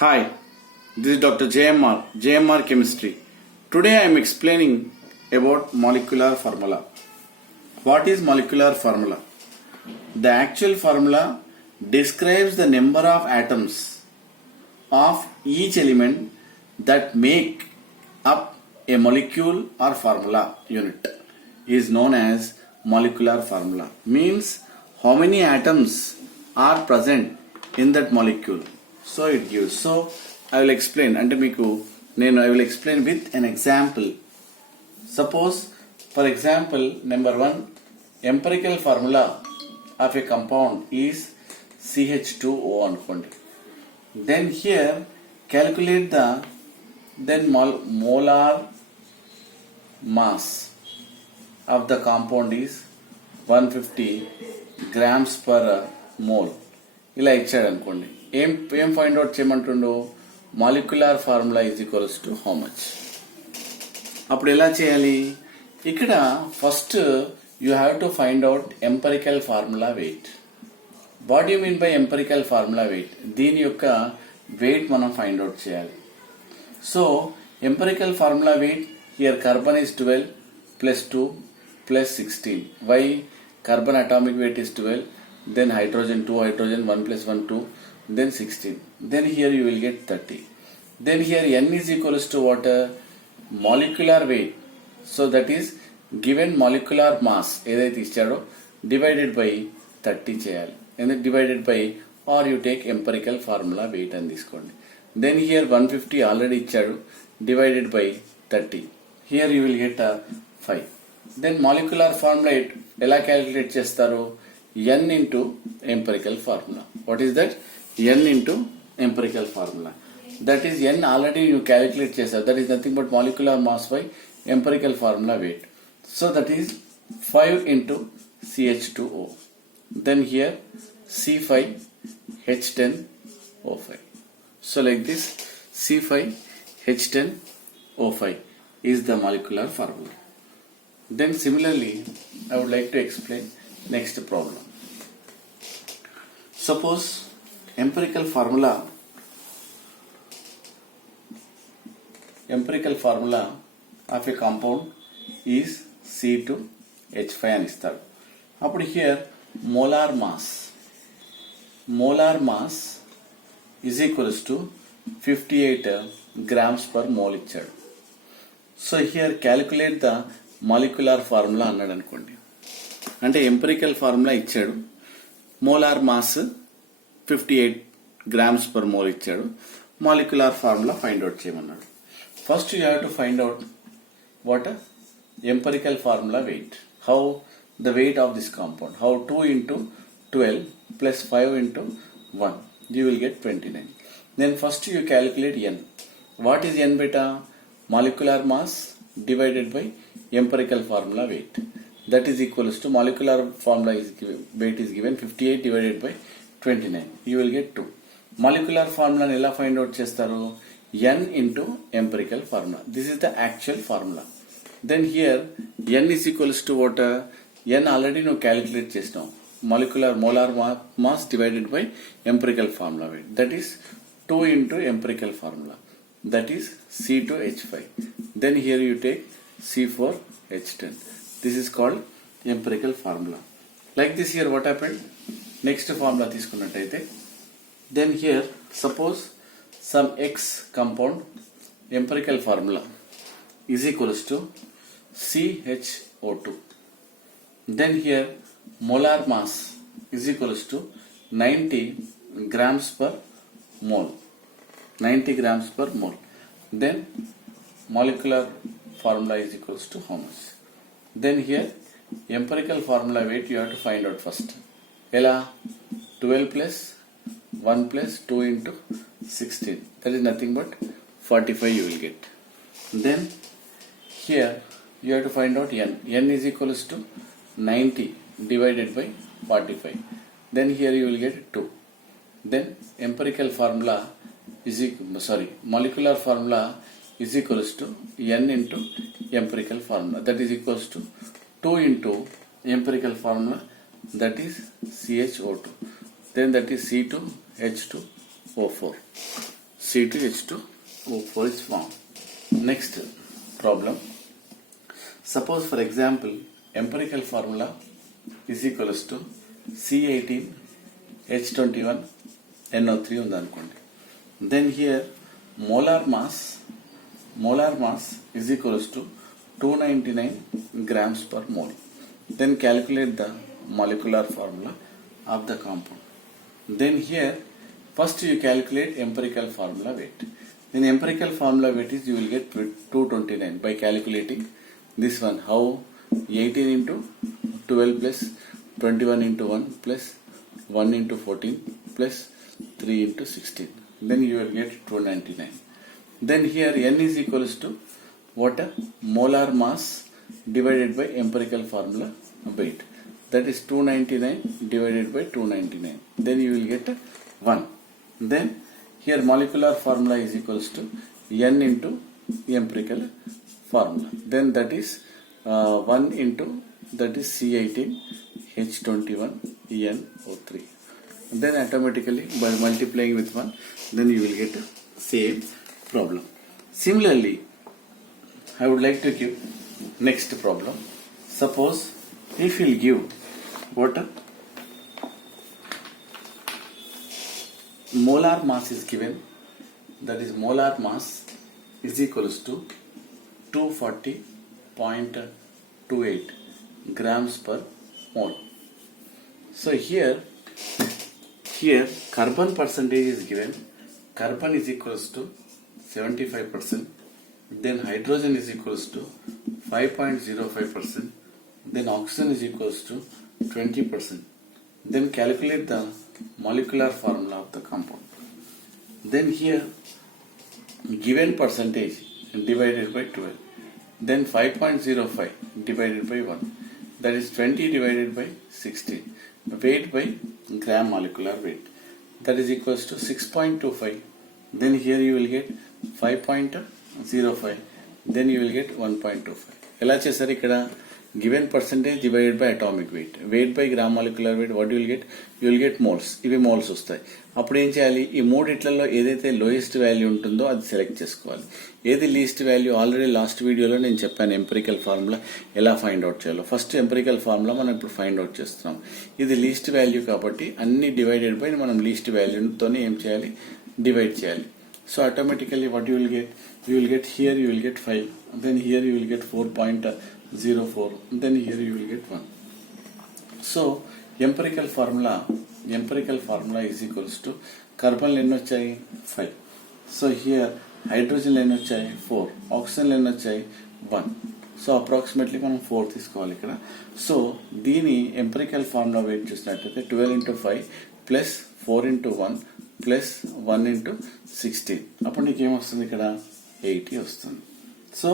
Hi, this is Dr. JMR Chemistry. Today I am explaining about molecular formula. What is molecular formula? The actual formula describes the number of atoms of each element that make up a molecule or formula unit is known as molecular formula. Means how many atoms are present in that molecule. So it gives. So I will explain. I will explain with an example. Suppose, for example, number 1, empirical formula of a compound is CH2O అనుకోండి. Then here calculate the molar mass of the compound is 150 grams per mole. ఇలా ఇచ్చాడు అనుకోండి. ఏం find out చేయమంటుండో molecular formula is equals to how much. అప్పుడు ఎలా చేయాలి? ఇక్కడ first you have to find out empirical formula weight. What you mean by empirical formula weight? దీని యొక్క వెయిట్ మనం ఫైండ్ అవుట్ చేయాలి. So empirical formula weight here carbon is 12 plus 2 plus 16. Why? Carbon atomic weight is 12, then hydrogen 2 hydrogen 1 plus 1 2, then 16. Then here you will get 30. Then here n is equals to what? Molecular weight. So that is given molecular mass ఏదైతే ఇచ్చాడో divided by 30 చేయాలి. And then divided by, or you take empirical formula weight అని తీసుకోండి. Then here 150 already ఇచ్చాడు, divided by 30. Here you will get 5. Then molecular formula ఎలా calculate చేస్తారు? n into empirical formula. What is that? n into empirical formula. That is n already you calculate చేస్తారు. That is nothing but molecular mass by empirical formula weight. So that is 5 into CH2O. Then here C5H10O5. So like this C5H10O5 is the molecular formula. Then similarly I would like to explain next problem. Suppose empirical formula of a compound is C2H5 అని ఇస్తాడు. అప్పుడు here molar mass is equals to 58 grams per mole ఇచ్చాడు. So here calculate the molecular formula అన్నాడు అనుకోండి. అంటే empirical formula ఇచ్చాడు, molar mass 58 grams per mole ఇచ్చాడు, molecular formula find out చేయమన్నాడు. First you have to find out what empirical formula wait. How the weight of this compound? How 2 into 12 plus 5 into 1, you will get 29. Then first you calculate n. What is n beta? Molecular mass divided by empirical formula weight. That is equals to molecular formula weight is given 58 divided by 29. You will get 2. Molecular formula ఎలా find out చేస్తారు? n into empirical formula. This is the actual formula. Then here n is equals to what? n already నువ్వు calculate చేసినావు. molar mass divided by empirical formula weight. That is 2 into empirical formula. That is C2H5. Then here you take C4H10. This is called empirical formula. Like this here what happened? Next formula తీసుకున్నట్టయితే, then here suppose some X compound empirical formula is equals to CHO2. Then here molar mass is equals to 90 grams per mole. 90 grams per mole. Then molecular formula is equals to how much? Then here empirical formula weight you have to find out first. ఎలా? 12 plus 1 plus 2 into 16. That is nothing but 45 you will get. Then here you have to find out n. n is equals to 90 divided by 45. Then here you will get 2. Then empirical formula molecular formula is equals to n into empirical formula. That is equals to 2 into empirical formula, that is CHO2. Then that is C2H2O4. C2H2O4 is formed. Next problem. Suppose for example empirical formula is equals to C18H21NO3 ఉంది అనుకోండి. Then here molar mass is equals to 299 grams per mole. Then calculate the molecular formula of the compound. Then here first you calculate empirical formula weight. Then empirical formula weight is you will get 229 by calculating this one. How? 18 into 12 plus 21 into 1 plus 1 into 14 plus 3 into 16. Then you will get 299. Then here n is equals to what? Molar mass divided by empirical formula weight. That is 299 divided by 299. Then you will get 1. Then here molecular formula is equals to n into empirical formula. Then that is 1 into that is C18H21NO3. Then automatically by multiplying with 1, then you will get same problem. Similarly, I would like to give next problem. Suppose if you will give what? Molar mass is given, that is molar mass is equals to 240.28 grams per mole. So here carbon percentage is given. Carbon is equals to 75%. Then hydrogen is equals to 5.05%. Then oxygen is equals to 20%. Then calculate the molecular formula of the compound. Then here given percentage divided by 12. Then 5.05 divided by 1. That is 20 divided by 16. Weight by gram molecular weight. That is equals to 6.25. Then here you will get 5.05. Then you will get 1.25. ఎలా చేశారు ఇక్కడ? Given percentage divided by atomic weight. Weight by gram molecular weight. What you will get moles. ఇవి moles వస్తాయి. అప్పుడు ఏం చేయాలి? ఈ మూడిట్లలో ఏదైతే లోయెస్ట్ వాల్యూ ఉంటుందో అది సెలెక్ట్ చేసుకోవాలి. ఏది లీస్ట్ వాల్యూ? ఆల్రెడీ లాస్ట్ వీడియోలో నేను చెప్పాను ఎంపిరికల్ ఫార్ములా ఎలా ఫైండ్ అవుట్ చేయాలో. ఫస్ట్ ఎంపిరికల్ ఫార్ములా మనం ఇప్పుడు ఫైండ్ అవుట్ చేస్తున్నాం. ఇది లీస్ట్ వాల్యూ కాబట్టి అన్ని డివైడెడ్ బై మనం లీస్ట్ వాల్యూతోనే ఏం చేయాలి? డివైడ్ చేయాలి. So automatically what you will get? You will get here you will get 5. Then here you will get 4.04. Then here you will get 1. So empirical formula is equals to carbon ఎన్ని వచ్చాయి? 5. So here hydrogen ఎన్ని వచ్చాయి? 4. Oxygen ఎన్ని వచ్చాయి? 1. So approximately మనం 4 తీసుకోవాలి ఇక్కడ. So దీని ఎంపిరికల్ ఫార్ములా వెయిట్ చూసినట్టయితే 12 into 5 plus 4 into 1 plus 1 into 16. అప్పుడు నీకు ఏమొస్తుంది ఇక్కడ? 80 వస్తుంది. So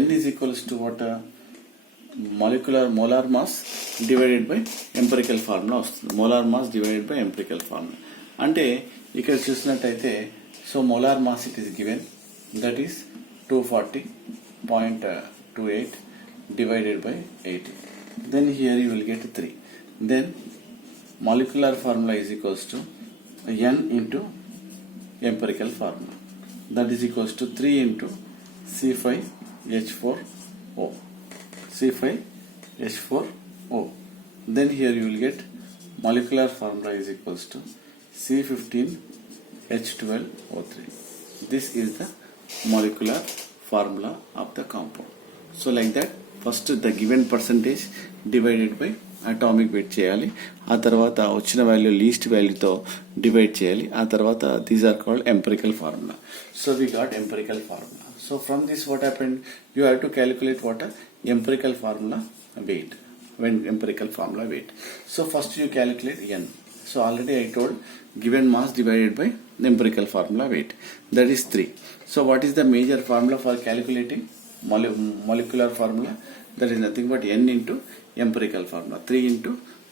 n is equals to what? molar mass divided by empirical formula వస్తుంది. molar mass divided by empirical formula అంటే ఇక్కడ చూసినట్టయితే so molar mass it is given, that is 240.28 divided by 80. Then here you will get 3. Then molecular formula is equals to n into empirical formula, that is equals to 3 into C5H4O. Then here you will get molecular formula is equals to C15H12O3. This is the molecular formula of the compound. So like that, first the given percentage divided by atomic weight చేయాలి. ఆ తర్వాత వచ్చిన value least వాల్యూతో divide చేయాలి. ఆ తర్వాత these are called empirical formula. So we got empirical formula. So from this what happened? You have to calculate what empirical formula weight. when empirical formula weight. So first you calculate n. So already I told given mass divided by empirical formula weight, that is 3. So what is the major formula for calculating molecular formula? That is nothing but n into empirical formula. 3 into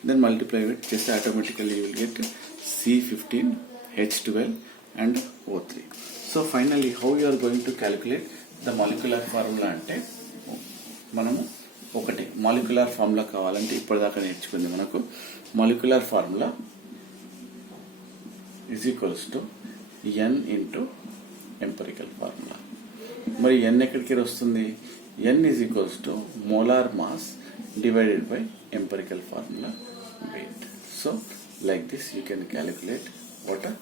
then multiply with just automatically you will get C15H12 and O3. So finally how you are going to calculate the molecular formula అంటే మనము ఒకటి molecular formula కావాలంటే ఇప్పటిదాకా నేర్చుకుంది మనకు molecular formula is equals to n into empirical formula. మరి N ఎక్కడికి వస్తుంది? N is equals to molar mass divided by empirical formula weight. So like this you can calculate what a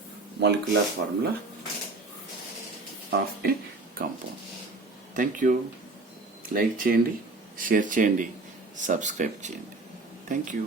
molecular formula of a compound. Thank you. Like చేయండి, share చేయండి, subscribe చేయండి. Thank you.